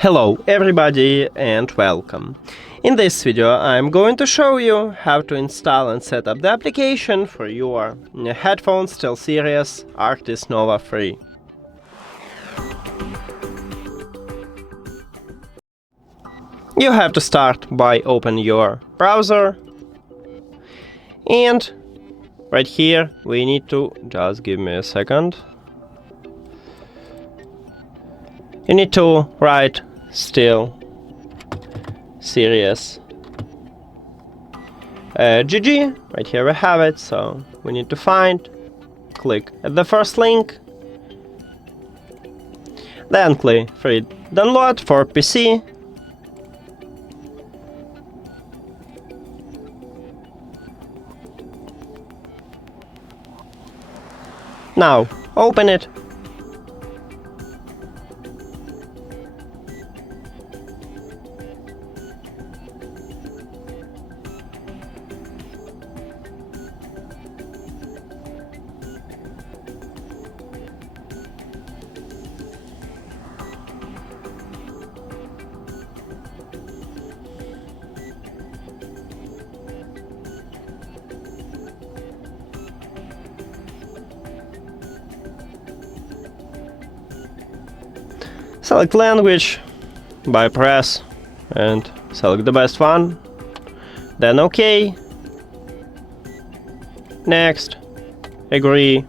Hello everybody and welcome. In this video I'm going to show you how to install and set up the application for your headphones SteelSeries Arctis Nova 3. You have to start by opening your browser, and right here we need to, just give me a second, you need to write STEELSERIES GG. Right here we have it, so we need to click at the first link, then click free download for PC. Now open it. Select language by press and select the best one, then OK, next, agree.